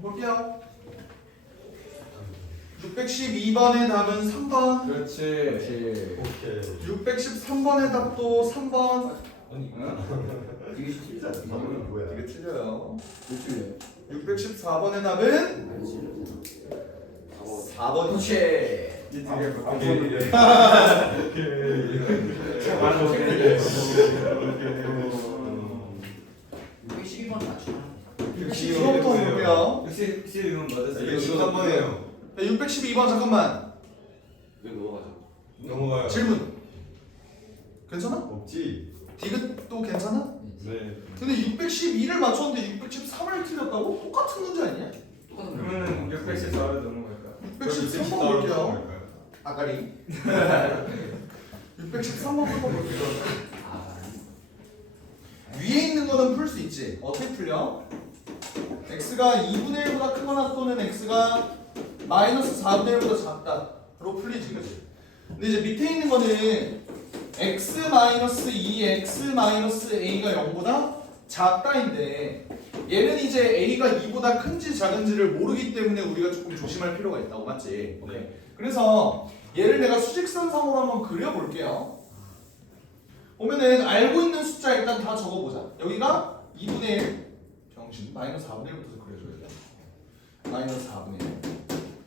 볼게요. 612번의 답은 3번. 그렇지. 오케이. 613번의 답도 3번. 아니, 되게 쉽지 않아. 이거는 뭐야? 이게 틀려요. 몇 줄래? 614번의 답은 4번이지. 그렇지. 이 되게 오케이. 말도 오케이. 612번 맞추나? 612번부터 볼게요. 62번 맞았어요. 13번이에요. 612번 잠깐만. 왜 넘어가죠? 넘어가요. 질문. 괜찮아? 없지. 디귿도 괜찮아? 네. 근데 612를 맞췄는데 613을 틀렸다고? 똑같은 문제 아니야? 똑같은 거. 그러면은 614로 넘어갈까? 613번 볼게요. 아가리. 613번부터 볼게요. 아, 위에 있는 거는 풀 수 있지. 어떻게 풀려? x가 2분의 1보다 크거나 또는 x가 마이너스 4분의 1보다 작다로 풀리지, 그치? 근데 이제 밑에 있는 거는 x 마이너스 2, x 마이너스 a가 0보다 작다인데 얘는 이제 a가 2보다 큰지 작은지를 모르기 때문에 우리가 조금 조심할 필요가 있다고, 맞지? 오케이. 그래서 얘를 내가 수직선상으로 한번 그려볼게요. 보면은 알고 있는 숫자 일단 다 적어보자. 여기가 2분의 1 병신 마이너스 4분의 1부터 그려줘야 돼. 마이너스 4분의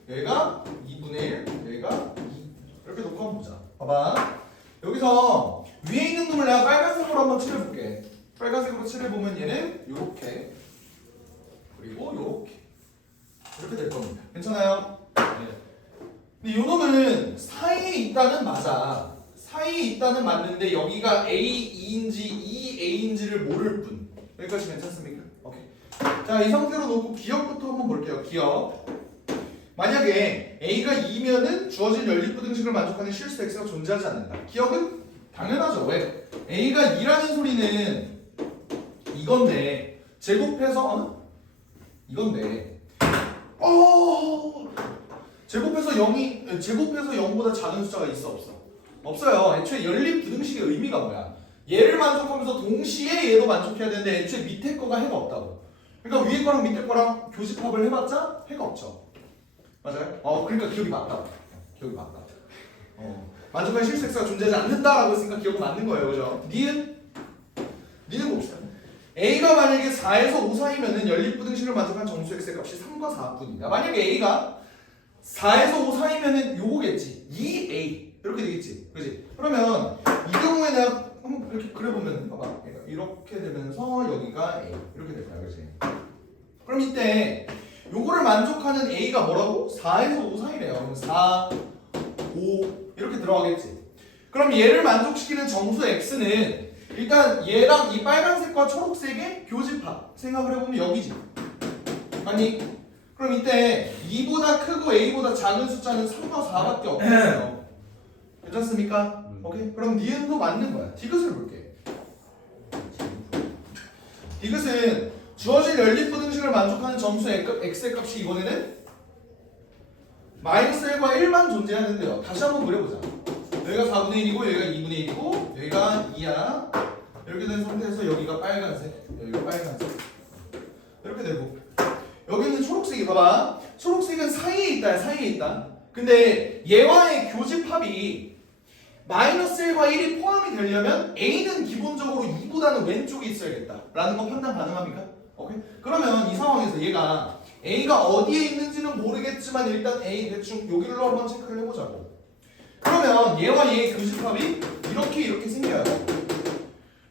1 여기가 2분의 1 여기가 2 이렇게 놓고 한번 보자. 봐봐. 여기서 위에 있는 놈을 내가 빨간색으로 한번 칠해볼게. 빨간색으로 칠해보면 얘는 요렇게 그리고 요렇게 이렇게 될 겁니다. 괜찮아요? 근데 요 놈은 사이에 있다는 맞아. 사이에 있다는 맞는데 여기가 A2인지 2A인지를 모를 뿐. 여기까지 괜찮습니까? 오케이. 자, 이 상태로 놓고 기억부터 한번 볼게요. 기억. 만약에 A가 2면은 주어진 연립부등식을 만족하는 실수 X가 존재하지 않는다. 기억은 당연하죠. 왜? A가 2라는 소리는 이건데 제곱해서 이건데 제곱해서 0보다 작은 숫자가 있어 없어? 없어요. 애초에 연립 부등식의 의미가 뭐야? 얘를 만족하면서 동시에 얘도 만족해야 되는데 애초에 밑에 거가 해가 없다고. 그러니까 위에 거랑 밑에 거랑 교집합을 해봤자 해가 없죠. 맞아요? 그러니까 기억이 맞다. 기억이 맞다. 만족한 실수 X가 존재하지 않는다라고 했으니까 기억이 맞는 거예요. 그죠? 니은 봅시다. A가 만약에 4에서 5 사이면은 연립부등식을 만족한 정수 X의 값이 3과 4뿐이다. 만약에 A가 4에서 5 사이면은 요거겠지. 2A 이렇게 되겠지. 그지? 그러면 이 경우에 내가 한번 이렇게 그려보면 봐봐. 이렇게 되면서 여기가 A 이렇게 될 거야. 그지? 그럼 이때 요거를 만족하는 A가 뭐라고? 4에서 5 사이래요. 그럼 4, 5 이렇게 들어가겠지. 그럼 얘를 만족시키는 정수 X는 일단 얘랑 이 빨간색과 초록색의 교집합 생각을 해보면 여기지. 아니 그럼 이때 2보다 크고 A보다 작은 숫자는 3과 4밖에 없어요. 괜찮습니까? 오케이. 그럼 니은도 맞는 거야. 디귿을 볼게. 디귿은 주어진 연립부등식을 만족하는 점수 x의 값이 이번에는 마이너스 1과 1만 존재하는데요. 다시 한번 그려보자. 여기가 4분의 1이고 여기가 2분의 1이고 여기가 2야. 이렇게 된 상태에서 여기가 빨간색, 여기가 빨간색 이렇게 되고 여기는 초록색이 봐봐. 초록색은 사이에 있다. 사이에 있다. 근데 얘와의 교집합이 마이너스 1과 1이 포함이 되려면 A는 기본적으로 2보다는 왼쪽에 있어야겠다 라는 거 판단 가능합니까? 오케이? 그러면 이 상황에서 얘가 A가 어디에 있는지는 모르겠지만 일단 A 대충 여기로 한번 체크를 해보자고. 그러면 얘와 얘의 교집합이 이렇게 생겨요.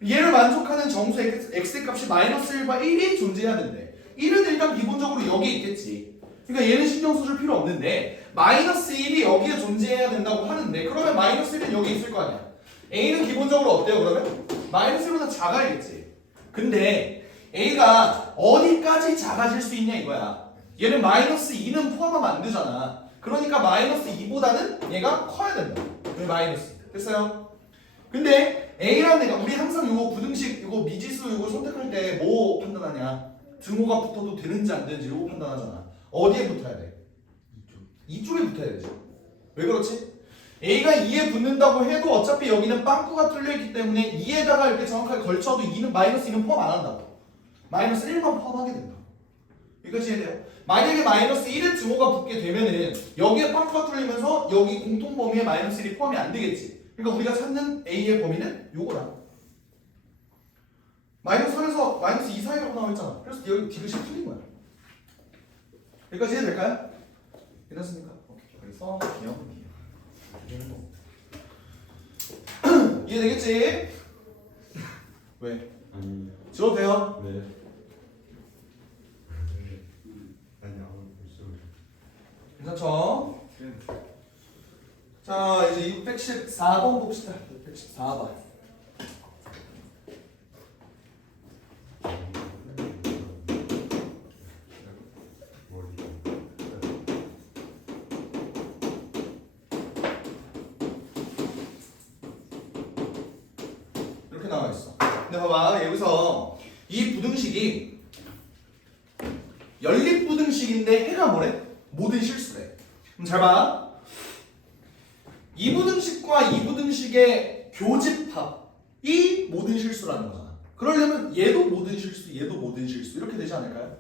얘를 만족하는 정수 X의 값이 마이너스 1과 1이 존재해야 되는데 1은 일단 기본적으로 여기에 있겠지. 그러니까 얘는 신경 써줄 필요 없는데 마이너스 1이 여기에 존재해야 된다고 하는데 그러면 마이너스 1은 여기 있을 거 아니야. A는 기본적으로 어때요 그러면? 마이너스 1보다 작아야겠지. 근데 A가 어디까지 작아질 수 있냐 이거야. 얘는 마이너스 2는 포함하면 안 되잖아. 그러니까 마이너스 2보다는 얘가 커야 된다. 왜 마이너스? 됐어요? 근데 A라는 애가 우리 항상 요거 부등식 요거 미지수 요거 선택할 때 뭐 판단하냐? 등호가 붙어도 되는지 안 되는지 요거 판단하잖아. 어디에 붙어야 돼? 이쪽에 붙어야 되지. 왜 그렇지? A가 2에 붙는다고 해도 어차피 여기는 빵꾸가 뚫려있기 때문에 2에다가 이렇게 정확하게 걸쳐도 2는 마이너스 2는 포함 안 한다고. 마이너스 1만 포함하게 된다. 여기까지 해야 돼요. 만약에 마이너스 1의 증오가 붙게 되면은 여기에 빵꾸가 뚫리면서 여기 공통 범위에 마이너스 1이 포함이 안 되겠지. 그러니까 우리가 찾는 A의 범위는 요거다. 마이너스 3에서 마이너스 2 사이라고 나와있잖아. 그래서 여기 디귿이 틀린 거야. 여기까지 해도 될까요? 괜찮습니까? 오케이. 그래서 기억. 이해되겠지? 왜? 아니. 지워도 돼요? 네. 아니 벌써. 괜찮죠? 자 이제 614번 봅시다. 614번. 이렇게 나와 있어. 근데 봐봐 여기서 이 부등식이 연립부등식인데 해가 뭐래? 모든 실수래. 그럼 잘 봐. 이 부등식과 이 부등식의 교집합이 모든 실수라는 거잖아. 그러려면 얘도 모든 실수, 얘도 모든 실수 이렇게 되지 않을까요?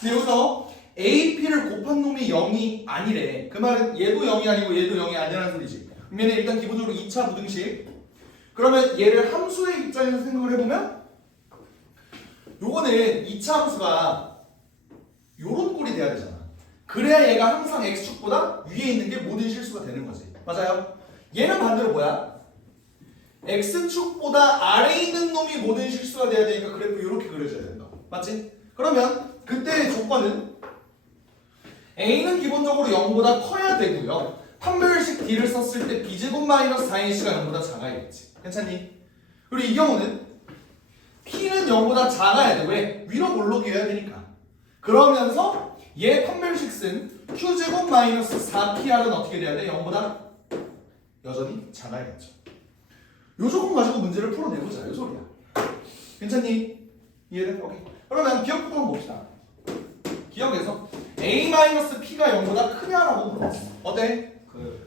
근데 여기서 AP를 곱한 놈이 0이 아니래. 그 말은 얘도 0이 아니고 얘도 0이 아니라는 소리지. 그러면 일단 기본적으로 2차 부등식. 그러면 얘를 함수의 입장에서 생각을 해보면 요거는 2차 함수가 요런 꼴이 돼야 되잖아. 그래야 얘가 항상 x축보다 위에 있는 게 모든 실수가 되는 거지. 맞아요? 얘는 반대로 뭐야? x축보다 아래에 있는 놈이 모든 실수가 돼야 되니까 그래프 이렇게 그려줘야 된다. 맞지? 그러면 그때의 조건은 a는 기본적으로 0보다 커야 되고요. 판별식 d를 썼을 때 b제곱 마이너스 4ac가 0보다 작아야겠지. 괜찮니? 그리고 이 경우는 p는 0보다 작아야 돼. 왜? 위로 몰록이어야 되니까. 그러면서 얘 판별식 쓴 q제곱 마이너스 4pr은 어떻게 돼야 돼? 0보다 여전히 작아야겠죠. 요 조건 가지고 문제를 풀어내보자. 요 소리야. 괜찮니? 이해돼? 오케이. 그러면 기억부터 한번 봅시다. 기억에서 a-p가 0보다 크냐라고 물어봤어. 어때?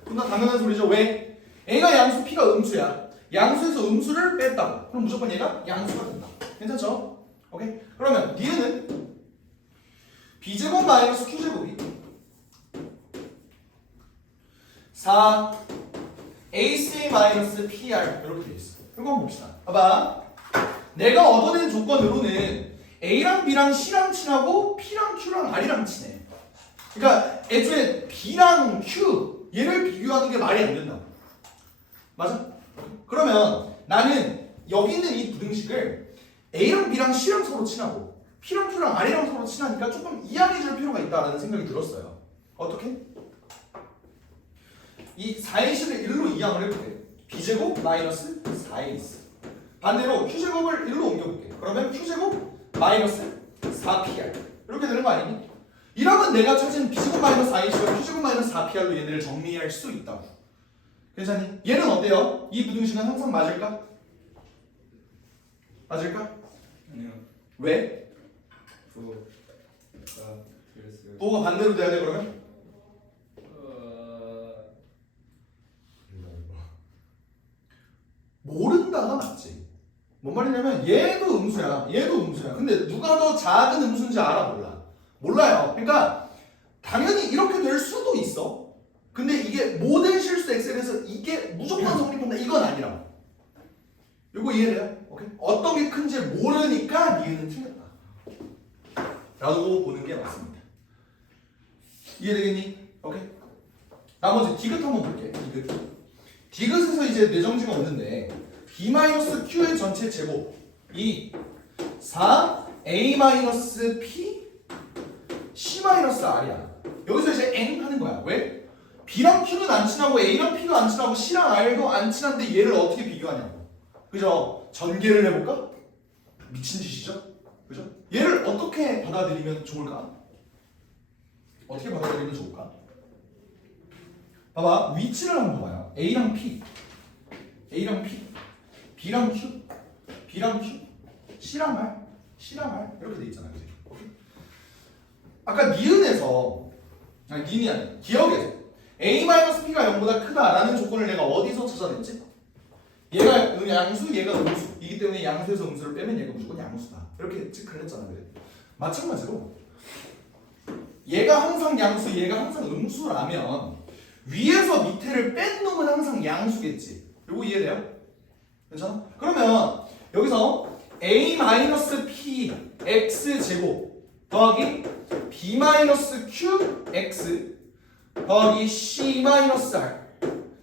존나 당연한 소리죠. 왜? a가 양수, p가 음수야. 양수에서 음수를 뺐다고. 그럼 무조건 얘가 양수가 된다. 괜찮죠? 오케이. 그러면 니은은 b제곱 마이너스 q제곱이 4 ac 마이너스 pr 이렇게 돼 있어. 이거 한번 봅시다. 봐봐. 내가 얻어낸 조건으로는 a랑 b랑 c랑 친하고 p랑 q랑 r이랑 친해. 그러니까 애초에 b랑 q 얘를 비교하는 게 말이 안 된다. 맞아? 그러면 나는 여기 있는 이 부등식을 a랑 b랑 c랑 서로 친하고 p랑 q랑 r이랑 서로 친하니까 조금 이해해 줄 필요가 있다라는 생각이 들었어요. 어떻게? 이 4ac를 1로 이항을 해볼게. b제곱 마이너스 4ac. 반대로 q제곱을 1로 옮겨볼게. 그러면 q제곱 마이너스 4pr. 이렇게 되는 거 아니니? 이러면 내가 찾은 b제곱 마이너스 4ac와 q제곱 마이너스 4pr로 얘네를 정리할 수 있다고. 괜찮니? 얘는 어때요? 이 부등식은 항상 맞을까? 맞을까? 아니요. 왜? 그랬어요. 뭐가 반대로 돼야 돼 그러면? 모른다가 맞지. 뭔 말이냐면 얘도 음수야. 얘도 음수야. 근데 누가 더 작은 음수인지 알아 몰라? 몰라요. 그러니까 당연히 이렇게 될 수도 있어. 근데 이게 모든 실수 엑셀에서 이게 무조건 성립한다 이건 아니라고. 이거 이해돼요? 오케이? 어떤 게 큰지 모르니까 니은은 틀렸다 라고 보는 게 맞습니다. 이해되겠니? 오케이? 나머지 디귿 한번 볼게. 디귿에서 이제 뇌정지가 없는데 b-q의 전체 제곱이 4a-p c-r이야. 여기서 이제 n 하는 거야. 왜? b랑 q는 안 친하고 a랑 p도 안 친하고 c랑 r도 안 친한데 얘를 어떻게 비교하냐고. 그죠? 전개를 해볼까? 미친 짓이죠? 그죠? 얘를 어떻게 받아들이면 좋을까? 어떻게 받아들이면 좋을까? 봐봐. 위치를 한번 봐봐요. a랑 p A랑 P, B랑 Q, B랑 Q, C랑 R, C랑 R 이렇게 돼 있잖아요. 그치? 아까 니은에서 아니 니은이 아니야. 기억에서 A-P가 0보다 크다라는 조건을 내가 어디서 찾아냈지? 얘가 양수, 얘가 음수이기 때문에 양수에서 음수를 빼면 얘가 무조건 양수다. 이렇게 체크를 했잖아. 그래. 마찬가지로 얘가 항상 양수, 얘가 항상 음수라면 위에서 밑에를 뺀 놈은 항상 양수겠지. 요거 이해돼요? 괜찮아? 그러면 여기서 a-p x 제곱 더하기 b-q x 더하기 c-r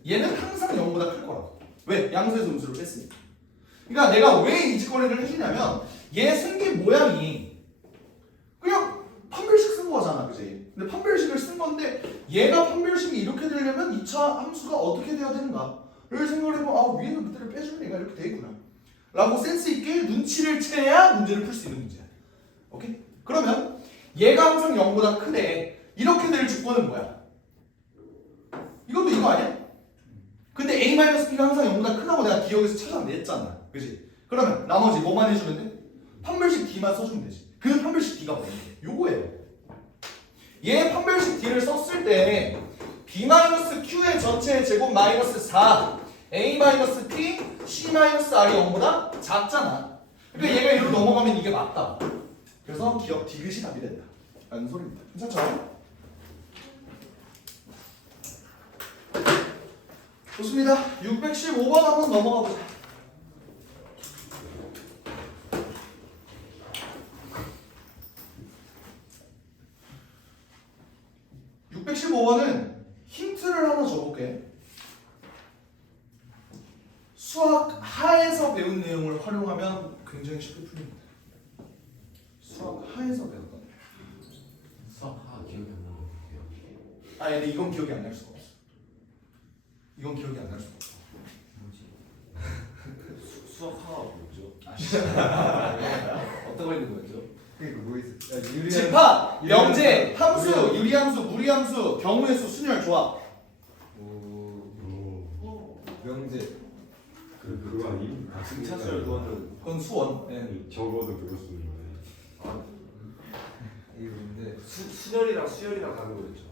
얘는 항상 0보다 클 거라고. 왜? 양수에서 음수를 뺐으니까. 그러니까 내가 왜 이 짓거리를 해주냐면 얘 생긴 모양이 그냥 판별식 쓴 거잖아, 그지? 근데 판별식을 쓴 건데 얘가 판별식이 이렇게 되려면 2차 함수가 어떻게 돼야 되는가를 생각을 해보면 아 위에서 밑에를 빼주면 얘가 이렇게 돼 있구나 라고 센스 있게 눈치를 채야 문제를 풀 수 있는 문제야. 오케이? 그러면 얘가 항상 0보다 크대. 이렇게 될 조건은 뭐야? 이것도 이거 아니야? 근데 a-p가 항상 0보다 크다고 내가 기억에서 찾아냈잖아. 그지? 그러면 나머지 뭐만 해주면 돼? 판별식 D만 써주면 되지. 그 판별식 D가 뭐야? 요거예요. 얘 판별식 D를 썼을 때 b-q의 전체 제곱 마이너스 4 a-p c-r이 0보다 작잖아. 그러니까 얘가 이리로 넘어가면 이게 맞다. 그래서 기억 디귿이 답이 된다 라는 소리입니다. 괜찮죠? 좋습니다. 615번 한번 넘어가 보자. 615번은 힌트를 하나 줘볼게. 수학 하에서 배운 내용을 활용하면 굉장히 쉽게 풀립니다. 수학 하에서 배웠던 내용. 수학 기억이 안 나는데요. 아, 근데 이건 기억이 안 날 수가 없어. 이건 기억이 안 날 수가 없어. 뭐지? 수학하가 뭐죠? 어떤 거 있는 거였죠? 그러니까 뭐 있어? 집합, 명제, 함수, 유리함수, 무리함수, 경우의 수, 순열, 조합. 명제. 그거 아님? 등차수열 구하는. 그건 수원. 네. 적어도 그거 쓰는 거네. 이게 뭔데? 수열이랑 수열이랑 다른 거였죠.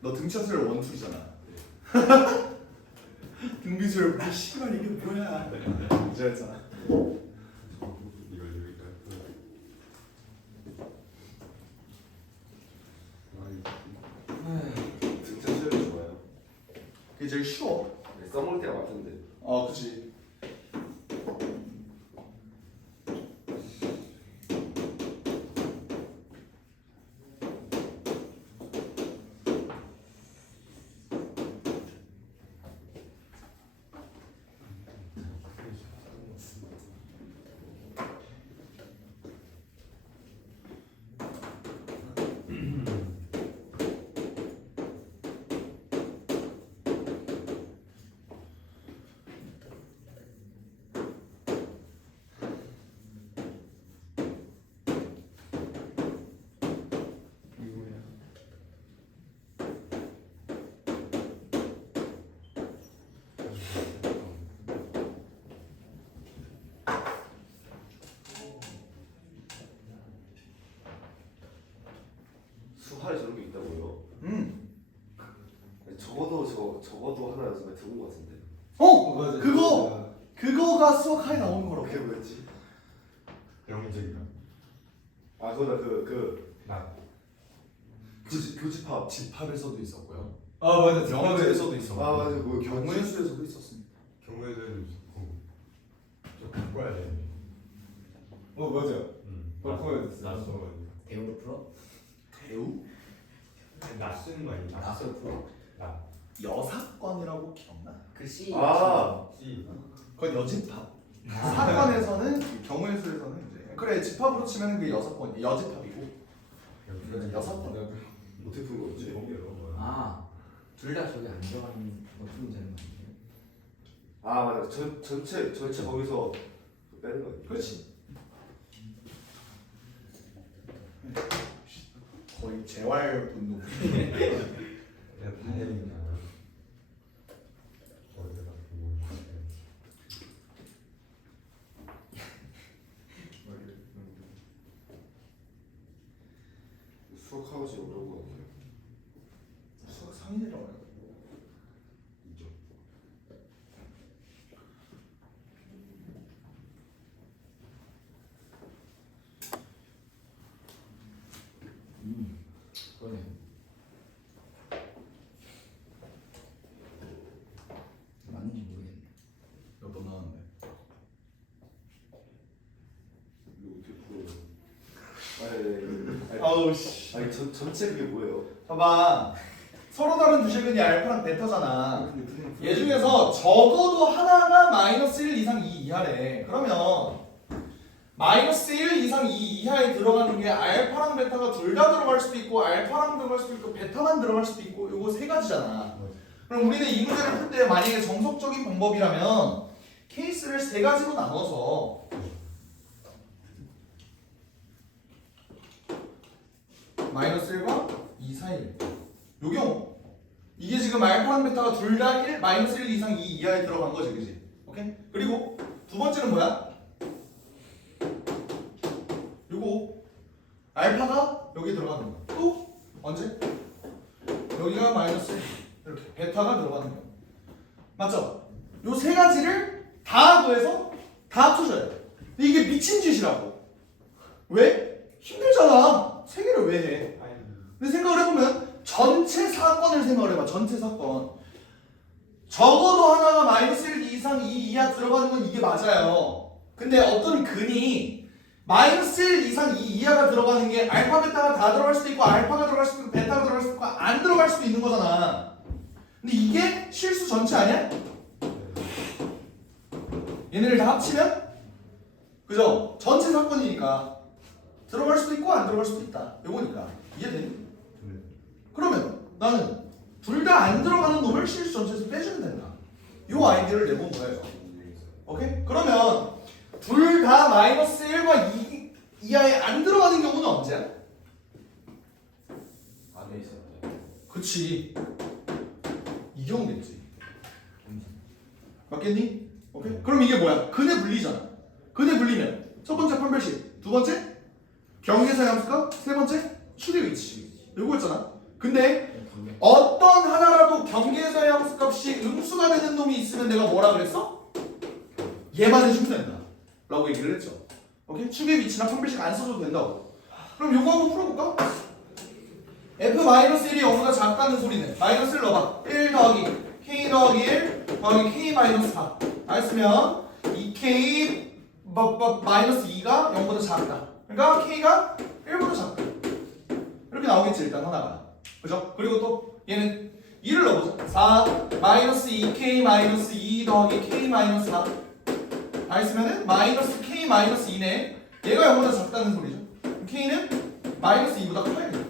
너 등차수열 원툴이잖아. 등비수열 아 씨발 이게 뭐야? 이랬잖아. 이걸 여기까지. 등차수열이 좋아요. 그게 제일 쉬워. 네, 써먹을 때가 많던데. 그치. 수화에 저런 게 있다고요? 음. 적어도 하나 연습에 들어온 것 같은데. 맞아. 그거가 수학 하에 나오는 거라고. 그게 뭐였지? 영재가. 아 그거다 나. 교집합. 집합에서도 있었고요. 아 맞아. 영어에서도 있었고. 아 맞아 뭐 경우의 수에서도 있었습니다. 경우에도 있었고. 좀 바꿔야 돼. 맞아. 낯- 낯설어. 대우로 풀어? 대우 낯쓰는 거 아니야? 낯설 풀어? 나. 여사건이라고 기억나? 그 C. 아 C. 그건 여집합. 사건에서는 그 경우의 수에서는 이제 그래 집합으로 치면 그 여사건 여집합이고 여사건. 어떻게 푼 거였지? 둘 다 저기 안 들어가는 거 풀면 되는 거 아니에요? 아 맞아 전체 거기서 빼는 거. 그렇지. 거의 재활 운동. 내가 다행이다. 어디다 보고. 수학하고 지금 어려운 거 같아요. 수학 상인이라고 해요. 이쪽. 그러네. 맞는지 모르겠네. 몇 번 나왔는데. 이거 어떻게 풀어요? 아우 씨. 아니 전체 그게 뭐예요? 봐봐. 서로 다른 두 실근이 알파랑 베타잖아. 얘 중에서 적어도 하나가 마이너스 1 이상 2 이하래. 그러면 마이너스 1 이상 2 이하에 들어가는 게 알파랑 베타가 둘 다 들어갈 수도 있고 알파랑 들어갈 수도 있고 베타만 들어갈 수도 있고 요거 세 가지잖아. 그럼 우리는 이 문제를 풀 때 만약에 정석적인 방법이라면 케이스를 세 가지로 나눠서 마이너스 1과 2 사이 요 경우 이게 지금 알파랑 베타가 둘 다 1, 마이너스 1 이상 2 이하에 들어간 거지 그지? 오케이? 그리고 두 번째는 뭐야? 요거 알파가 여기 들어가는 거. 또 언제? 여기가 마이너스 1 이렇게 베타가 들어가는 거. 맞죠? 요 세 가지를 다 더해서 다 합쳐줘야 돼. 근데 이게 미친 짓이라고. 왜? 힘들잖아. 세 개를 왜 해? 근데 생각을 해보면 전체 사건을 생각을 해봐. 전체 사건. 적어도 하나가 마이너스 1 이상 2 이하 들어가는 건 이게 맞아요. 근데 어떤 근이 마이너스 1 이상 2 이하가 들어가는 게 알파 베타가 다 들어갈 수도 있고 알파가 들어갈 수도 있고 베타가 들어갈 수도 있고 안 들어갈 수도 있는 거잖아. 근데 이게 실수 전체 아니야? 얘네를 다 합치면 그죠? 전체 사건이니까 들어갈 수도 있고 안 들어갈 수도 있다. 요거니까 이해되니? 그러면 나는 둘 다 안 들어가는 놈을 실수 전체에서 빼주면 된다. 요 아이디어를 내본 거예요. 오케이? 그러면 둘 다 마이너스 1과 2 이하에 안 들어가는 경우는 언제야? 안에 있었대. 그치. 이 경우겠지. 맞겠니? 오케이? 그럼 이게 뭐야? 근의 분리잖아. 근의 분리면 첫 번째 판별식, 두 번째 경계선 함수값, 세 번째 추리 위치. 요거였잖아. 근데 어떤 하나라도 경계선 함수값이 음수가 되는 놈이 있으면 내가 뭐라 그랬어? 얘만 해주면 된다. 라고 얘기를 했죠. 오케이? 추계 위치나 판별식 안 써줘도 된다고. 그럼 요거 한번 풀어볼까? F-1이 0보다 작다는 소리는 마이너스 1 넣어봐. 1 더하기 K 더하기 1 더하기 K 마이너스 4 알았으면 2K 마이너스 2가 0보다 작다. 그러니까 K가 1보다 작다. 이렇게 나오겠지 일단 하나가. 그죠? 그리고 또 얘는 2를 넣어보자. 4 마이너스 2K 마이너스 2 더하기 K 마이너스 4 알았으면은 마이너스 K 마이너스 2네. 얘가 0보다 작다는 소리죠. K는 마이너스 2보다 커야 돼.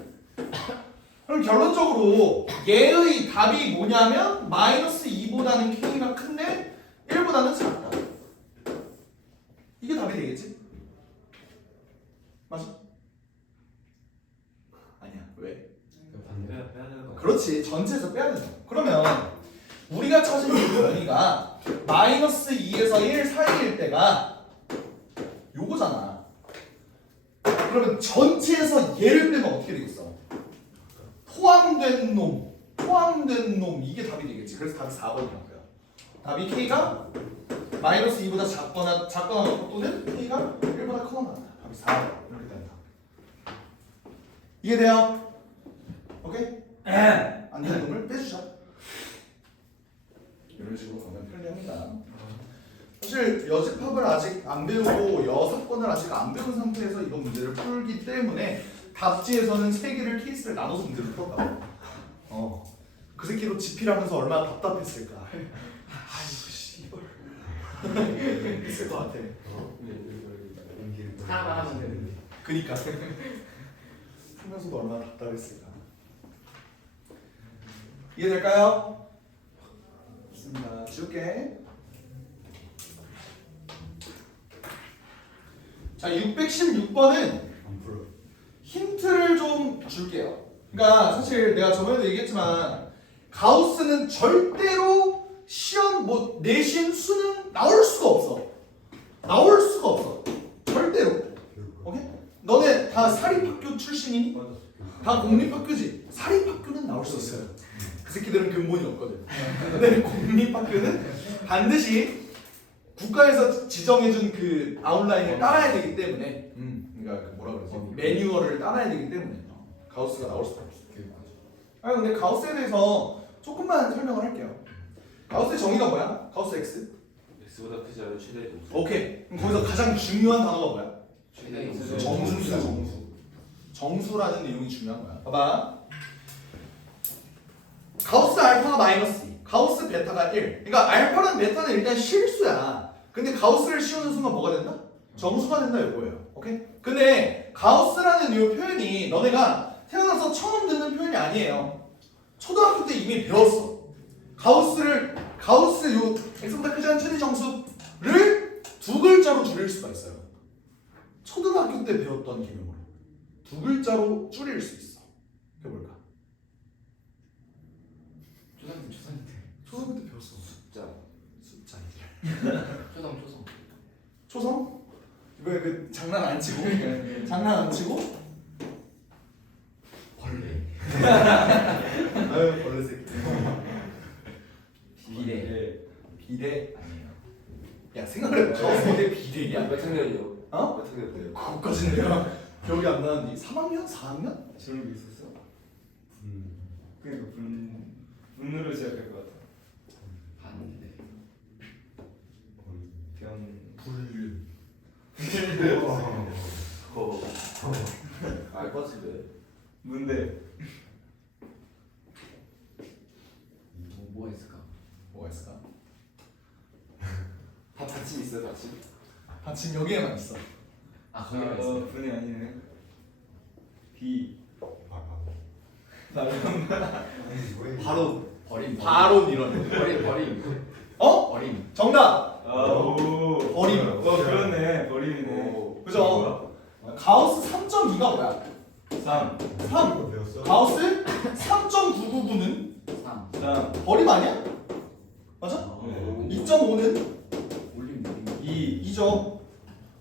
그럼 결론적으로 얘의 답이 뭐냐면 마이너스 2보다는 K가 큰데 1보다는 작다. 이게 답이 되겠지? 맞아? 아니야. 왜? 빼야 되는 거. 그렇지. 전체에서 빼야 된다. 그러면 우리가 찾은 이 범위가 마이너스 2에서 1 사이일 때가 요거잖아. 그러면 전체에서 얘를 빼면 어떻게 되겠어? 포함된 놈 이게 답이 되겠지. 그래서 답이 4번이라고요. 답이 K가 마이너스 2보다 작거나 또는 K가 1보다 크거나 같다. 답이 4번 이렇게 된다. 이해돼요? 오케이? 안 되는 놈을 빼주자. 이런 식으로 가면 편리합니다. 사실 여집합을 아직 안 배우고 여사건을 아직 안 배운 상태에서 이런 문제를 풀기 때문에 답지에서는 세 개를 케이스를 나눠서 문제를 풀었다고. 그 새끼도 집필하면서 얼마나 답답했을까. 아이고 씨발. 했을 것 같아. 하나만 하면 되는데. 그니까. 풀면서도 얼마나 답답했을까. 이해될까요? 좋습니다. 지울게. 자, 616번은 안 풀어. 힌트를 좀 줄게요. 그러니까 사실 내가 저번에도 얘기했지만 가우스는 절대로 시험 뭐 내신 수능 나올 수가 없어. 나올 수가 없어. 절대로. 오케이? 너네 다 사립학교 출신이니? 다 공립학교지? 사립학교는 나올 수 있어요. 그 새끼들은 근본이 없거든. 근데 공립학교는 반드시 국가에서 지정해준 그 아웃라인을 따라야 되기 때문에 그러니까 그 뭐라 그러지? 매뉴얼을 따라야 되기 때문에 가우스가 나올 수가 없어. 교육과정. 아 근데 가우스에 대해서 조금만 설명을 할게요. 가우스의 정의가 뭐야? 가우스 X. X보다 크지 않은 최대의 동수. 오케이. 그럼 거기서 가장 중요한 단어가 뭐야? 최대의 정수. 정수라는 내용이 중요한 거야. 봐봐. 가우스 알파가 마이너스 2, 가우스 베타가 1. 그러니까 알파랑 베타는 일단 실수야. 근데 가우스를 씌우는 순간 뭐가 된다? 정수가 된다 이거예요. 오케이? 근데 가우스라는 이 표현이 너네가 태어나서 처음 듣는 표현이 아니에요. 초등학교 때 이미 배웠어. 가우스 요 x보다 크지 않은 최대 정수를 두 글자로 줄일 수가 있어요. 초등학교 때 배웠던 개념으로 두 글자로 줄일 수 있어. 그게 뭘까? 초등학교 때 배웠어. 숫자 이제. 초성. 초성? 왜 그 장난 안 치고? 장난 안 치고? 벌레. 아유 벌레 새끼. 비례. 비례. 아니에요. 야 생각을 해봐. 가우스인데 비례냐? 몇 학년이요? 어? 몇 학년 때요? 그것까지는 내가 기억이 안 나는데 3학년? 4학년? 저런 게 있었어? 음. 그러니까 분으로 시작할 것 같아. 봤는데. 불. 알 것 같은데. 뭔데? 뭐 했을까? 뭐가 있을까? 다 받침 있어요, 받침? 받침 여기에만 있어. 아 거기가 있어. 분이 아니네. 비. 바로 버림. 바로 이런. 버림. 어? 버림. 정답. 오. 버림. 그렇네. 버림이네. 오. 그죠? 가우스 3.2가 뭐야? 3. 3. 배웠어? 가우스 3.999는 3. 3. 버림 아니야? 맞아? 네. 2.5는 올림 버림. 2. 2점.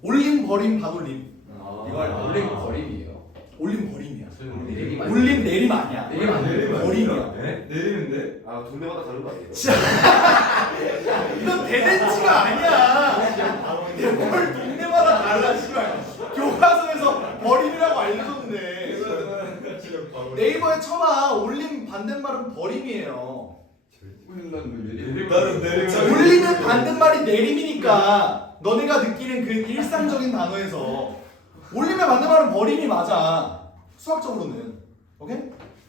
올림 버림 반올림. 이걸 올림 버림이에요. 올림 버림이야. 내림 아니야. 올림 내림 아니야. 내림 아니야. 버림이야. 내리는데? 아, 동네마다 다른 거 아니에요? 이건 대댄치가 아니야. 뭘 동네마다 달라 씨발. 교과서에서 버림이라고 알려줬네. 네이버에 쳐봐. 올림 반대말은 버림이에요. 나는 내리면. 올림의 반대말이 내림이니까 너네가 느끼는 그 일상적인 단어에서 올림의 반대말은 버림이 맞아. 수학적으로는. 오케이?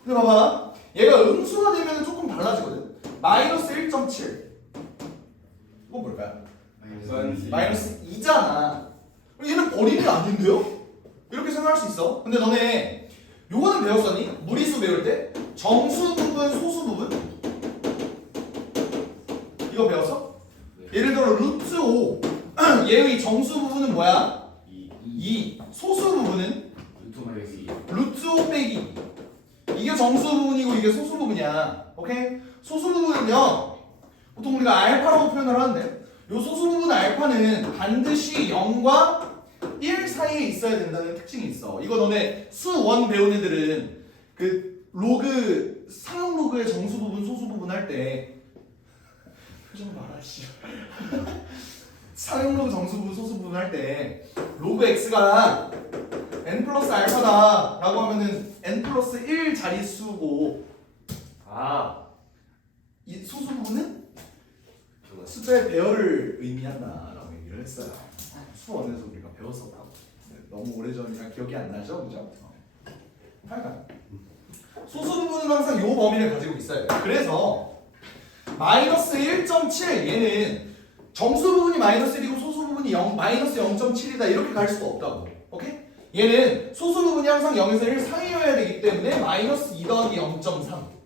근데 봐봐. 얘가 음수가 되면 조금 달라지거든. 마이너스 1.7. 이건 뭘까요? 마이너스 2잖아. 얘는 버림이 아닌데요? 이렇게 생각할 수 있어. 근데 너네 요거는 배웠었니? 무리수 배울 때 정수 부분, 소수 부분 이거 배웠어? 예를 들어 루트 5 얘의 정수 부분은 뭐야? 2. 소수 부분은 루트 5 빼기 2. 이게 정수 부분이고 이게 소수 부분이야. 오케이? 소수 부분은요 보통 우리가 알파라고 표현을 하는데 요 소수 부분 알파는 반드시 0과 1 사이에 있어야 된다는 특징이 있어. 이거 너네 수1 배운 애들은 그 로그 상형 로그의 정수 부분 소수 부분 할 때 표정 봐라 씨. 상형 로그 정수 부분 소수 부분 할 때 로그 x가 n 플러스 알파다 라고 하면은 n 플러스 1 자릿수고 이 소수 부분은 숫자의 배열을 의미한다라고 얘기를 했어요. 수원에서 우리가 배웠었다고. 너무 오래전이라 기억이 안 나죠, 그죠? 하여간 소수 부분은 항상 요 범위를 가지고 있어야 돼요. 그래서 마이너스 1.7 얘는 정수 부분이 마이너스 1이고 소수 부분이 마이너스 0.7이다 이렇게 갈 수가 없다고. 오케이? 얘는 소수 부분이 항상 0에서 1 사이여야 되기 때문에 마이너스 2 더하기 0.3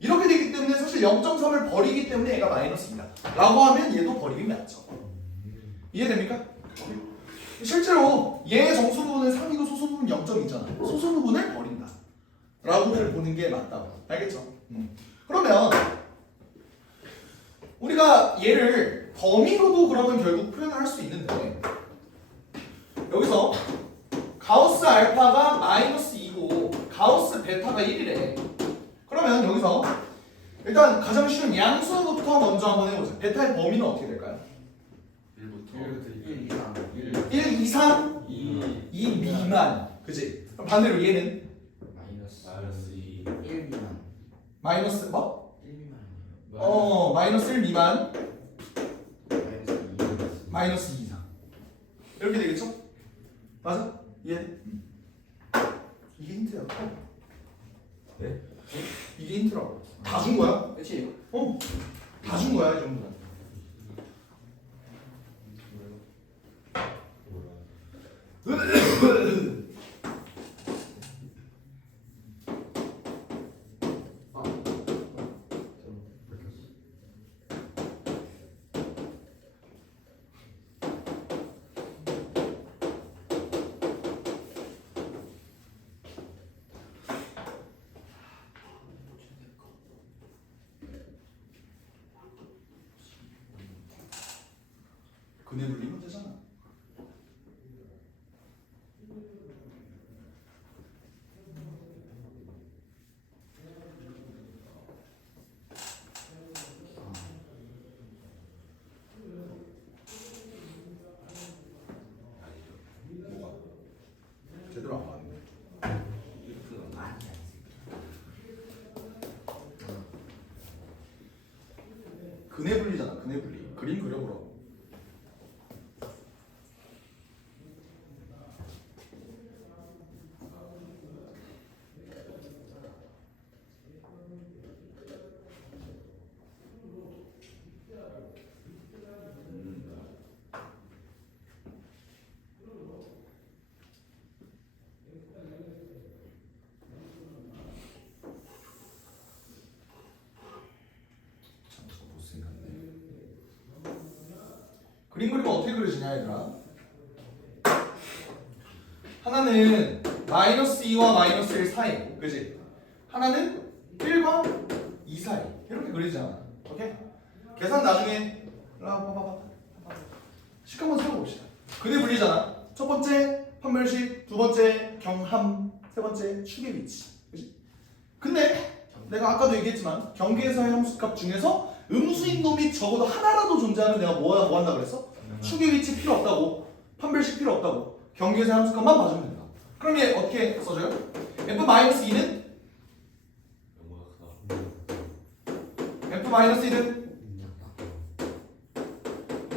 이렇게 되기 때문에 사실 0.3을 버리기 때문에 얘가 마이너스입니다. 라고 하면 얘도 버림이 맞죠. 이해됩니까? 실제로 얘의 정수 부분은 3이고 소수 부분 0.2잖아. 소수 부분을 버린다. 라고 보는 게 맞다고. 알겠죠? 그러면 우리가 얘를 범위로도 그러면 결국 표현을 할 수 있는데 여기서 가우스 알파가 마이너스 2고 가우스 베타가 1이래. 그러면 여기서 일단 가장 쉬운 양수부터 먼저 한번 해보자. 베타의 범위는 어떻게 될까요? 1부터 1 이상. 1 이상 2 미만. 그치? 그럼 반대로 얘는 마이너스 뭐? 1 미만 아니에요? 마이너스 1 미만 마이너스 2. 마이너스 2 이상 이렇게 되겠죠? 맞아? 이해? 이게 힌트야. 네? 이게 힌트라고. 다 준 거야? 끝이에요? 다 준 거야 이 정도는. 근해 불리면 되잖아. 뭐가? 제대로 안 맞네. 근해 분리잖아. 근해 분리. 그림 그려보라고. 참 저거 못생겼네. 그림 그리면 어떻게 그려지냐 얘들아? 하나는 마이너스 2와 마이너스 1 사이, 그지? 하나는 1과 2 사이 이렇게 그리잖아. 오케이? 계산 나중에 봐봐. 식한번 세워봅시다. 근해 분리잖아. 첫 번째 판별식, 두 번째 경함, 세 번째 축의 위치, 그지? 근데 내가 아까도 얘기했지만 경계에서의 함수값 중에서 음수인 놈이 적어도 하나라도 존재하면 내가 뭐 한다 그랬어? 축의 위치 필요 없다고, 판별식 필요 없다고, 경계에서의 함수값만 봐주면 된다. 그럼 얘 어떻게 써줘요? f-2는 f-2는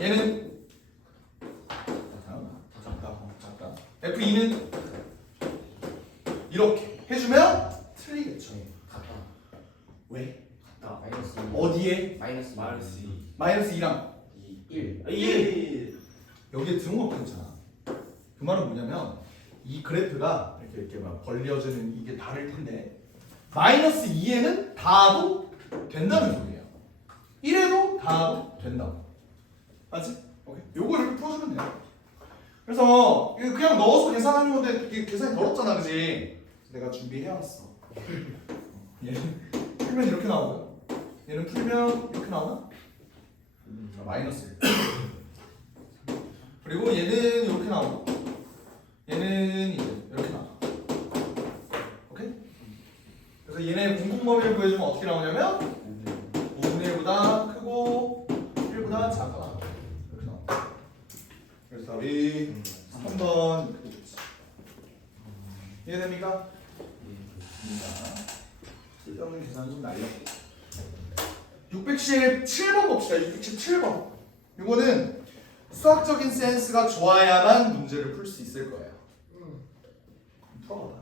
얘는 작다. f2는 이렇게 해주면 틀리겠죠. 같다. 왜? 같다. 마이너스 2. 어디에? 마이너스 2. 마이너스 2. 마이너스 2랑 1. 1. 여기에 등호 괜찮아. 그 말은 뭐냐면 이 그래프가 이렇게 막 벌려지는 이게 다를 텐데 마이너스 2에는 닿아도 된다는 소리예요. 1에도 닿아도 된다고. 맞지? 오케이. 요거 이렇게 풀어주면 돼요. 그래서 이거 그냥 넣어서 계산하는 건데 이게 계산이 더럽잖아, 그지? 내가 준비해왔어. 얘는 풀면 이렇게 나오고요. 얘는 풀면 이렇게 나오나? 마이너스 1. 그리고 얘는 이렇게 나오고 얘는 이제 이렇게 나와. 오케이? 그래서 얘네 공통범위를 구해주면 어떻게 나오냐면 5분의 1보다 크고 1보다 작아. 이렇게 나와. 그래서 답이 3번 이렇게 되겠지. 이해됩니까? 쓸데없는 계산 좀 날렸고 617번 봅시다. 617번. 이거는 수학적인 센스가 좋아야만 문제를 풀 수 있을 거예요. 풀어봐.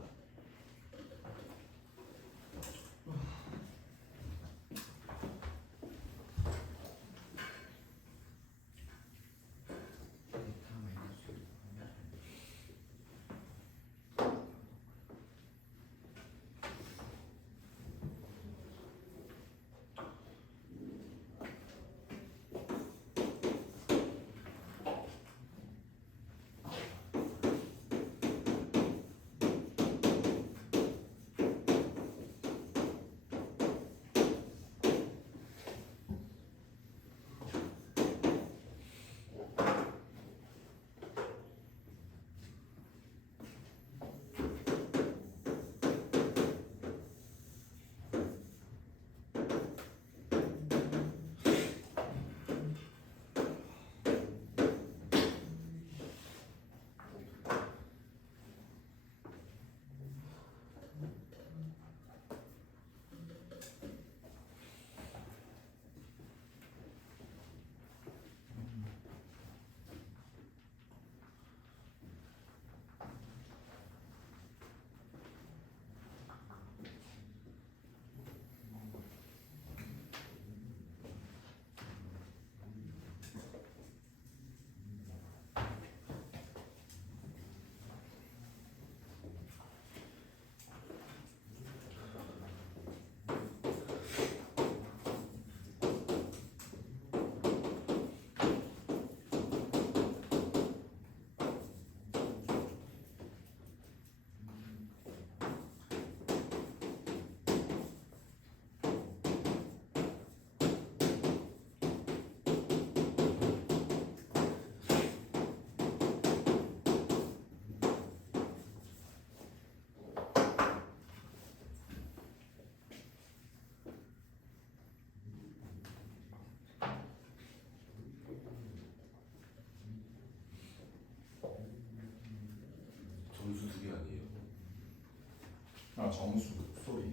아 정수 소리.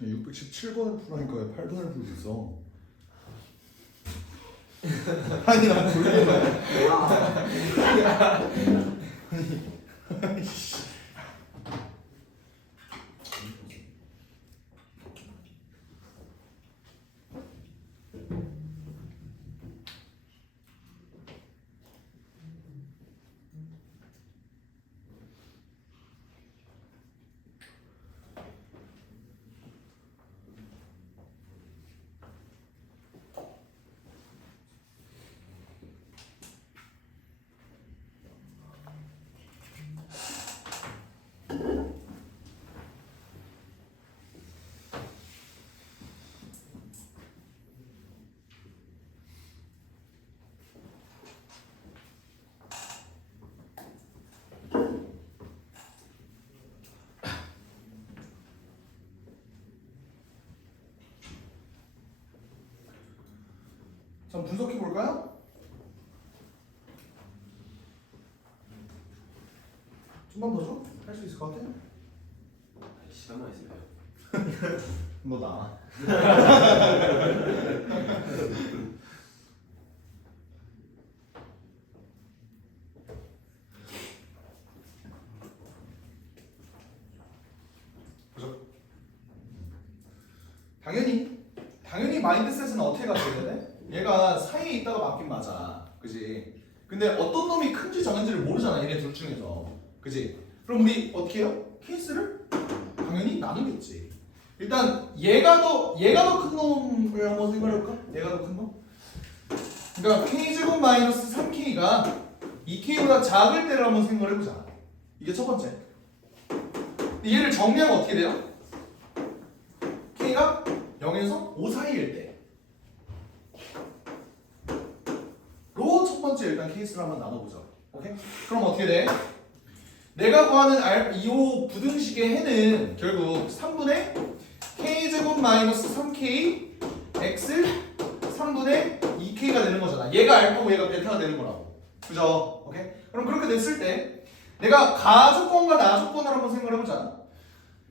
야, 617번을 풀라니까 왜 8번을 풀고 있어? 아니 난 모르겠네. 자, 분석해 볼까요? 좀만 더 줘? 할 수 있을 것 같아? 시간만 있을까요? 너 나. 보죠. 당연히 마인드셋은 어떻게 갔어야 돼? 얘가 사이에 있다가 맞긴 맞아. 그지? 근데 어떤 놈이 큰지 작은지를 모르잖아. 얘네 둘 중에서. 그지? 그럼 우리 어떻게 해요? 케이스를 당연히 나누겠지. 일단 얘가 더 큰 놈을 한번 생각해볼까? 얘가 더 큰 놈? 그러니까 k제곱 마이너스 3k가 2k보다 작을 때를 한번 생각해보자. 이게 첫 번째. 얘를 정리하면 어떻게 돼요? k가 0에서 5 사이일 때. 로 첫 번째 일단 케이스를 한번 나눠보자. 오케이? 그럼 어떻게 돼? 내가 구하는 R25 부등식의 해는 결국 3분의 k제곱 마이너스 3k x 3분의 2k가 되는 거잖아. 얘가 알파고 얘가 베타가 되는 거라고. 그죠? 오케이? 그럼 그렇게 됐을 때 내가 가조건과 나조건을 한번 생각을 해보자.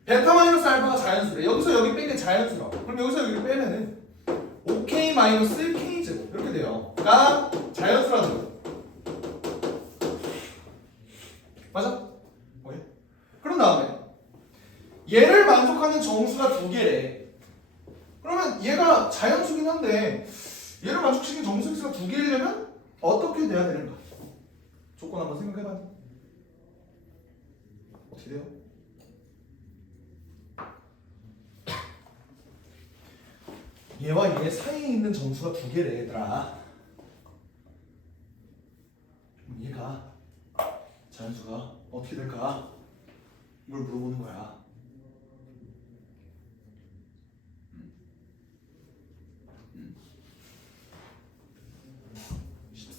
베타 마이너스 알파가 자연수래. 여기서 여기 뺀 게 자연수라고. 그럼 여기서 여기를 빼면은 5k 마이너스 k제곱 이렇게 돼요. 가 자연수라는 거. 맞아? 오케이? 그런 다음에 얘를 만족하는 정수가 두 개래. 그러면 얘가 자연수긴 한데 얘를 만족시키는 정수 x가 두 개이려면 어떻게 돼야 되는가? 조건 한번 생각해봐. 어떻게 돼요? 얘와 얘 사이에 있는 정수가 두 개래 얘들아. 그럼 얘가 자연수가 어떻게 될까? 이걸 물어보는 거야.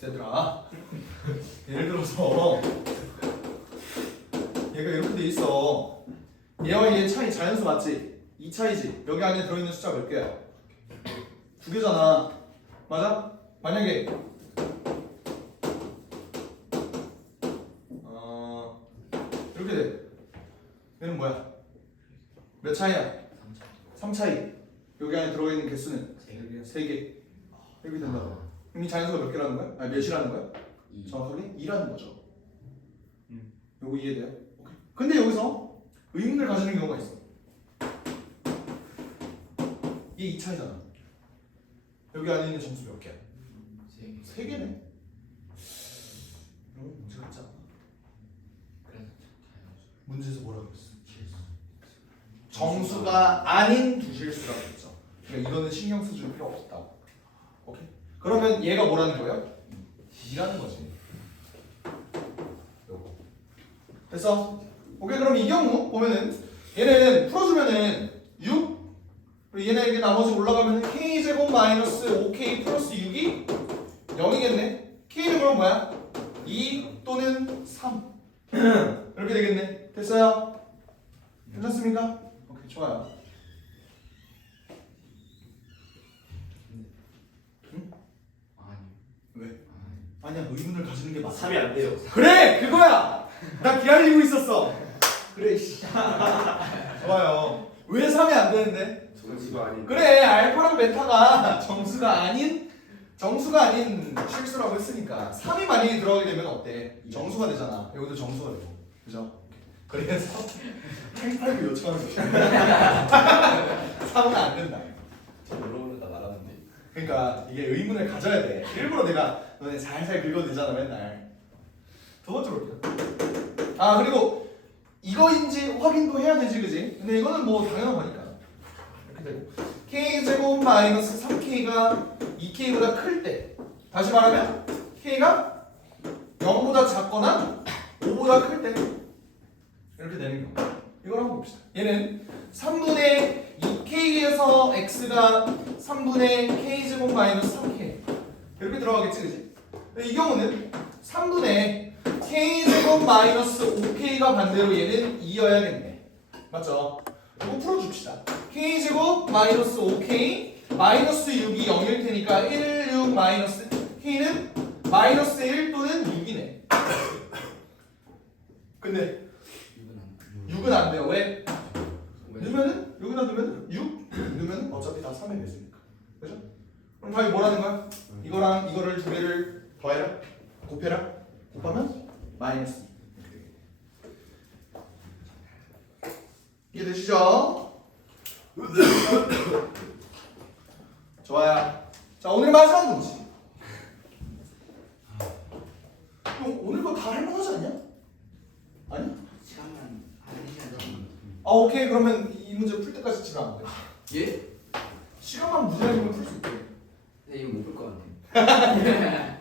얘들아, 예를 들어서 얘가 이렇게 돼 있어. 얘와 얘 차이 자연수 맞지? 이 차이지. 여기 안에 들어있는 숫자 몇 개야? 두 개잖아. 맞아? 만약에 이렇게 돼. 얘는 뭐야? 몇 차이야? 3 차이. 여기 안에 들어있는 개수는 3개. 이렇게 된다고. 그럼 이 자연수가 몇 개라는 거야? 아니 몇이라는 거야? 정확하게 2라는 거죠. 요거 이해돼요? 오케이. 근데 여기서 의문을 가지는 경우가 있어. 얘 2차이잖아. 여기 안에 있는 점수 몇 개야? 3개네. 이러면 문제가 있지 않아? 문제에서 뭐라고 그랬어? 정수가 아닌 두 실수라고 했죠. 그러니까 이거는 신경 써줄 필요 없다고. 오케이? 그러면 얘가 뭐라는 거예요? 2라는 거지. 요거. 됐어? 오케이. 그럼 이 경우 보면은 얘는 풀어주면은 6 그리고 얘네 나머지 올라가면 k제곱 마이너스 5k 플러스 6이 0이겠네. k는 그럼 뭐야? 2 또는 3 이렇게 되겠네. 됐어요? 괜찮습니까? 오케이, 좋아요. 아니. 왜? 아니야, 의문을 가지는 게 맞아. 3이 안 돼요. 그래, 그거야. 나 기다리고 있었어. 그래, 씨. 좋아요. 왜 3이 안 되는데? 정수가 아닌. 그래, 알파랑 베타가 정수가 아닌 실수라고 했으니까 3이 만약에 들어가게 되면 어때? 정수가 되잖아. 여기도 정수가 되고, 그죠? 그래서 88을 요청하는 거지. 3은 안 된다. 저 물어보는 다 나갔는데. 그러니까 이게 의문을 가져야 돼. 일부러 내가 너네 살살 긁어내잖아 맨날. 두 번째로 볼게요. 아 그리고 이거인지 확인도 해야 되지, 그지? 근데 이거는 뭐 당연한 거니까. 이렇게 되고 k제곱 마이너스 3k가 2k보다 클 때, 다시 말하면 k가 0보다 작거나 5보다 클 때 이렇게 되는 거. 이걸 한번 봅시다. 얘는 3분의 2k에서 x가 3분의 k제곱 마이너스 3k 이렇게 들어가겠지, 그지? 이 경우는 3분의 k제곱 마이너스 5k가 반대로 얘는 2여야겠네. 맞죠? 이거 풀어줍시다. k제곱 마이너스 5k 마이너스 6이 0일 테니까 1, 6 마이너스 k는 마이너스 1 또는 6이네. 근데 6은 안 돼요. 왜? 넣으면은 여기다 넣으면 6 넣으면 어차피 다 3의 배수니까. 그죠? 그럼 답이 뭐라는 거야? 이거랑 이거를 두 개를 더해라, 곱해라, 곱하면 마이너스 2. 이해되시죠? 좋아요. 자, 오늘 마지막 문제. 오늘 거 다 할만하지 않냐? 아니? 시간만 한 1시간 아 오케이, 그러면 이 문제 풀 때까지 집에 안 돼. 예? 시간만 무제한이면 풀 수 있대. 네, 이거 못 볼 것 같아요.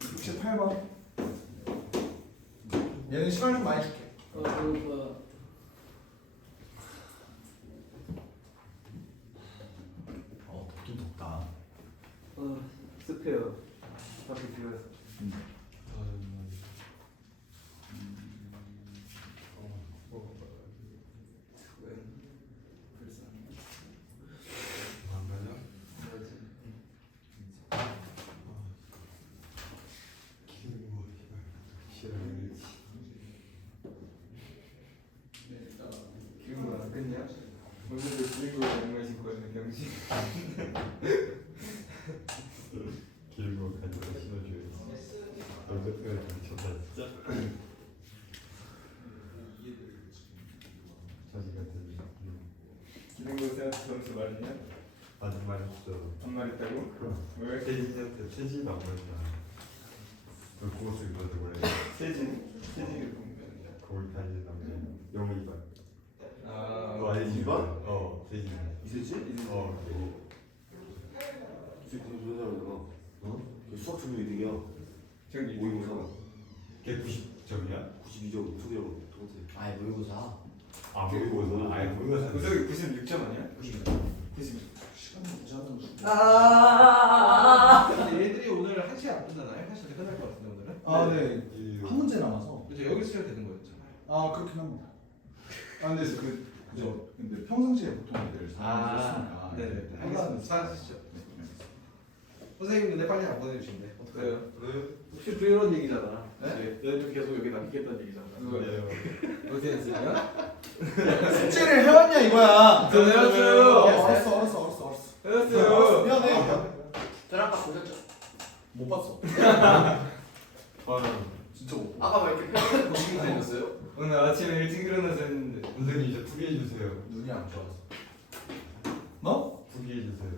68번. 얘는 시간 좀 많이 줄게. 덥긴 덥다. 습해요. 밖에 들어서. 기분 안 끝냐? 오늘도 주인공 양말 신고 있는 병신. 길고 가지고 신어줘야지. 얼굴뼈가 미쳤다 진짜. 자식 같은. 기능고생한테 점수 말했냐? 아직 말했어. 한 말 했다고? 왜? 세진한테 세진 안 말했잖아. 그 고수 입어도 그래. 세진이 거울 다니는 남자. 영어 이반. 아, 알지? 이반? 세진. 이세진? 그거. 이세진 좋은 사람이잖아. 어? 수학 전문 2등이야. 저기 모의고사 걔 90점이야? 92점, 수기점 두 번째. 아예 모의고사. 아 모의고사. 아예 모의고사. 구석이 96점 아니야? 90. 시간 무제한으로 줄게. 근데 얘들이 오늘 1시에 안 끝나나요? 1시에 끝날 것 같은데 오늘은? 아 네. 한 문제 남아서. 그래서 여기 쓰야 되는 거였잖아요. 아 그렇긴 합니다. 아 근데 그죠. 근데 평상시에 보통 애들 아, 네네. 알겠습니다. 수고하셨죠. 선생님 근데 빨리 안 보내주신대. 어떡해요? 혹시 브이로그 얘기잖아. 네? 얘는 계속 여기 남기겠다는 얘기잖아. 어떻게 했으면? 숙제를 해왔냐 이거야. 저 해왔어요. 알았어. 해왔어요. 미안해. 저랑 아까 보셨죠? 못 봤어. 아, 진짜 못 봤어. 아까 왜 이렇게 펴서 보시고 다녔어요? 오늘 아침에 일찍 일어나서 했는데. 선생님 이제 풀이해 주세요. 눈이 안 좋아서. 너? 풀이해 주세요.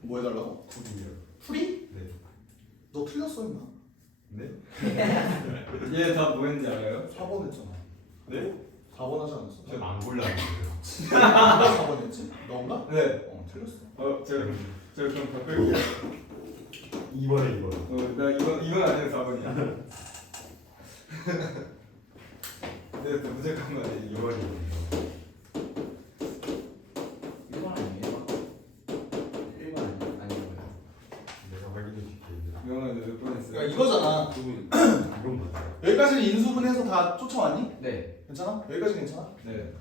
뭐 해달라고? 풀이요. 풀이? 네. 너 틀렸어 임마. 네? 얘 다 뭐 했는지 알아요? 4번 했잖아. 네? 4번 하지 않았어? 전안 골랐는데요. 4번 했지? 너인가? 네. 틀렸어. 저 그럼 바꿀게요. 2번에 나 이건 아니야 4번이야. 네, 무조건 맞아. 2번에 그러니까 이거잖아. 그러면 이런 거 같아. 여기까지는 인수분해해서 다 쫓아왔니? 네. 괜찮아? 여기까지 괜찮아? 네.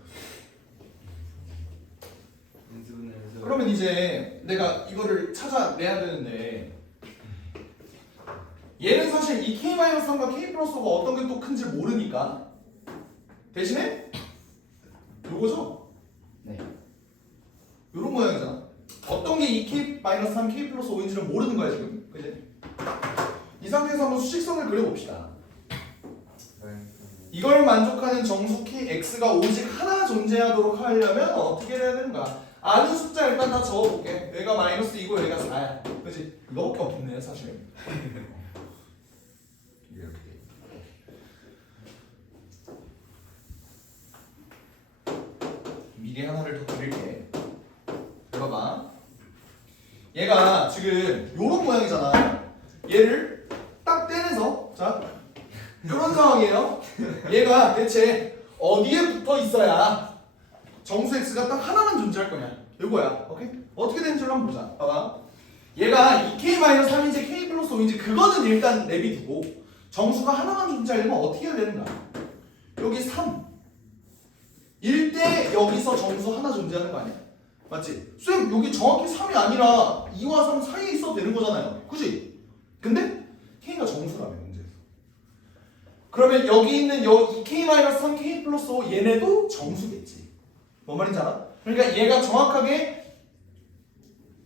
인수분해해서. 그러면 이제 내가 이거를 찾아내야 되는데 얘는 사실 이 K-3과 K+5가 어떤 게 또 큰지 모르니까 대신에 요거죠? 네. 요런 모양이잖아. 어떤 게 이 K-3, K+5인지를 모르는 거야 지금. 그지? 이 상태에서 한번 수직선을 그려봅시다. 이걸 만족하는 정수 Kx가 오직 하나 존재하도록 하려면 어떻게 해야 되는가? 아는 숫자 일단 다 적어볼게. 얘가 -2고 얘가 4야. 그치? 이거밖에 없네 사실. 이렇게. 미리 하나를 더 그릴게. 봐봐. 얘가 지금 요런 모양이잖아. 얘를 딱 떼내서 자 이런 상황이에요. 얘가 대체 어디에 붙어 있어야 정수 x가 딱 하나만 존재할 거냐? 이거야. 오케이? 어떻게 되는지를 한번 보자. 봐봐. 얘가 2k-3인지 k+5인지 그거는 일단 내비두고 정수가 하나만 존재하려면 어떻게 해야 되는가? 여기 3 일 때 여기서 정수 하나 존재하는 거 아니야? 맞지? 쌤 여기 정확히 3이 아니라 2와 3 사이에 있어도 되는 거잖아요. 그지? 근데 k가 정수라며 문제에서. 그러면 여기 있는 이 k-3, k+5 얘네도 정수겠지. 뭔 말인지 알아? 그러니까 얘가 정확하게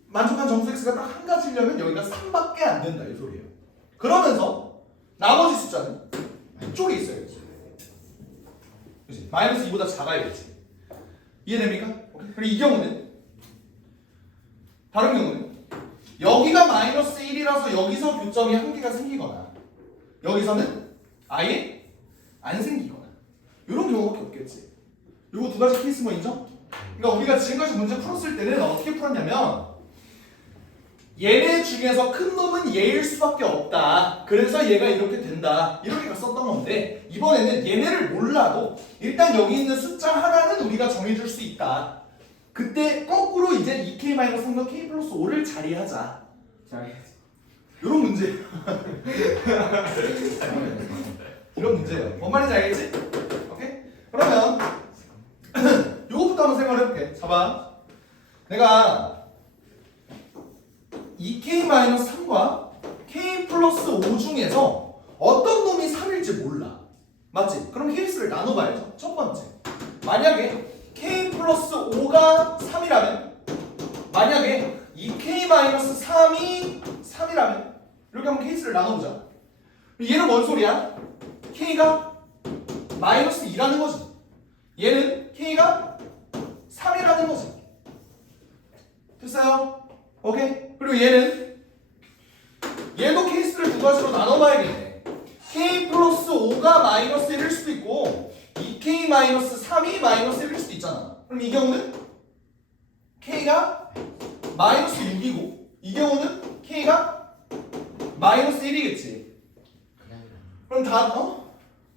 만족한 정수 x가 딱 한 가지려면 여기가 3밖에 안 된다 이 소리예요. 그러면서 나머지 숫자는 이쪽에 있어야겠지. 그치? -2보다 작아야겠지. 이해됩니까? 오케이. 그리고 이 경우는 다른 경우는 여기가 -1이라서 여기서 교점이 한 개가 생기거나 여기서는 아예 안 생기거나 이런 경우밖에 없겠지. 요거 두 가지 케이스 뭐 인정? 그러니까 우리가 지금까지 문제 풀었을 때는 어떻게 풀었냐면 얘네 중에서 큰 놈은 얘일 수밖에 없다. 그래서 얘가 이렇게 된다. 이렇게 썼던 건데 이번에는 얘네를 몰라도 일단 여기 있는 숫자 하나는 우리가 정해줄 수 있다. 그때 거꾸로 이제 2k-3과 k+5를 자리하자. 이런 문제. 이런 문제예요. 뭔 말인지 알겠지? 오케이? 그러면 요거부터 한번 생각해볼게. 봐봐. 내가 2k-3과 k+5 중에서 어떤 놈이 3일지 몰라. 맞지? 그럼 케이스를 나눠봐야죠. 첫 번째. 만약에 k+5가 3이라면 만약에 2k-3이 3이라면 이렇게 한번 케이스를 나눠보자. 얘는 뭔 소리야? k가 -2라는 거지. 얘는 k가 3이라는 거지. 됐어요? 오케이? 그리고 얘도 케이스를 두 가지로 나눠봐야겠네. k+5가 -1일 수도 있고 2k-3이 -1일 수도 있잖아. 그럼 이 경우는 k가 -6이고 이 경우는 k가 -1이겠지. 그럼 다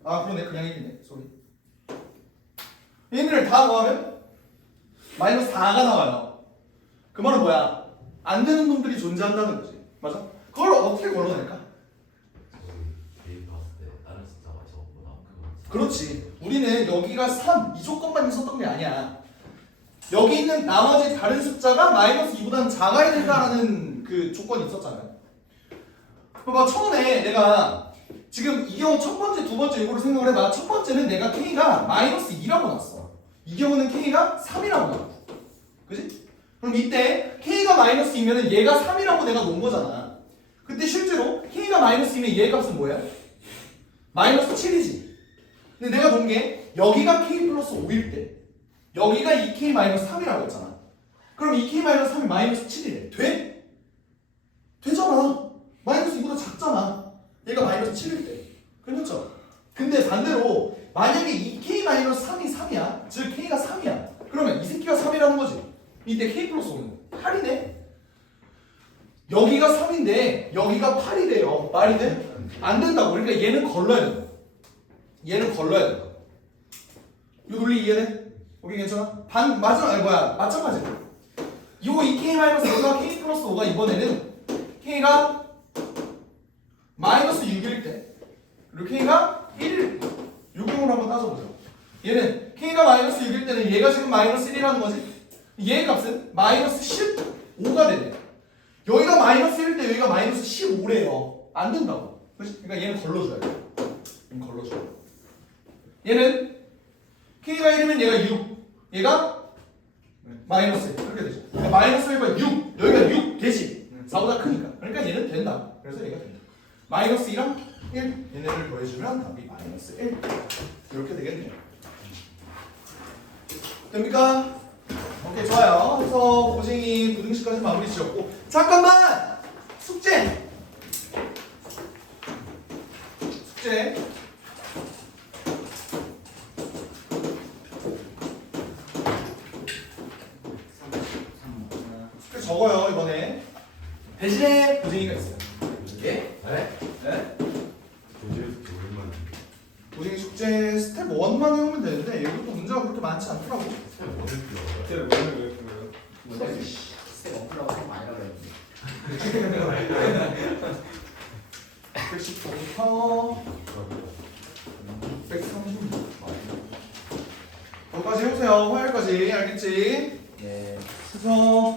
그러네. 그냥 1이네. 소리. 얘네를 다 더하면 -4가 나와요. 그 말은 뭐야? 안 되는 놈들이 존재한다는 거지. 맞아? 그걸 어떻게 걸러낼까? 개인 봤을 때 다른 숫자가 저거보다 그거. 그렇지. 우리는 여기가 3, 이 조건만 있었던 게 아니야. 여기 있는 나머지 다른 숫자가 -2보다는 작아야 된다라는 그 조건이 있었잖아요. 봐봐, 처음에 내가 지금 이 경우 첫 번째, 두 번째 이거를 생각을 해봐. 첫 번째는 내가 k가 -2라고 놨어. 이 경우는 k가 3이라고 놨고. 그지? 그럼 이때 k가 -2면은 얘가 3이라고 내가 놓은 거잖아. 그때 실제로 k가 -2면 얘 값은 뭐야? -7이지. 근데 내가 본 게 여기가 k+5일 때 여기가 2k-3이라고 했잖아. 그럼 2k-3이 -7이래. 돼? 되잖아. -2보다 작잖아. 얘가 -7일 때. 그렇죠? 근데 반대로 만약에 2k-3이 3이야. 즉 k가 3이야. 그러면 이 새끼가 3이라는 거지. 이때 k+5는 8이네. 여기가 3인데 여기가 8이래요. 말이 돼? 안 된다고. 그러니까 얘는 걸러야 된다. 얘는 걸러야 된다. 이 논리 이해돼? 오케이, 괜찮아? 마찬가지. 요 2k-5가 k+5가 이번에는 k가 마이너스 6일 때 그리고 K가 1일 때 요 경우를 한번 따져보죠. 얘는 K가 마이너스 6일 때는 얘가 지금 마이너스 1이라는 거지. 얘의 값은 마이너스 15가 되네. 여기가 마이너스 1일 때 여기가 마이너스 15래요. 안 된다고. 그렇지? 그러니까 얘는 걸러줘야 돼. 걸러줘. 얘는 K가 1이면 얘가 6, 얘가 마이너스 1 이렇게 되죠. 그러니까 마이너스 1과 6, 여기가 6 되지. 4보다 크니까. 그러니까 얘는 된다. 그래서 얘가 된다. 마이너스 2랑 1 얘네를 더해주면 답이 마이너스 1 이렇게 되겠네요. 됩니까? 오케이 좋아요. 그래서 고생이 부등식까지 마무리 지었고 잠깐만! 숙제! 숙제 적어요 이번에. 대신에 고생이가 있어요. 예? 네? 네? 도시에서 오랜만에. 고생이 숙제 스텝 1만 해오면 되는데 이것도 문제가 그렇게 많지 않더라고. 참 어렵더라고요. 그때 원래 왜 그래요? 뭔데? 스텝 업플라고 하지 말라 그랬는데. 110부터 130. 거기까지 해보세요. 화요일까지 알겠지? 예. 수성.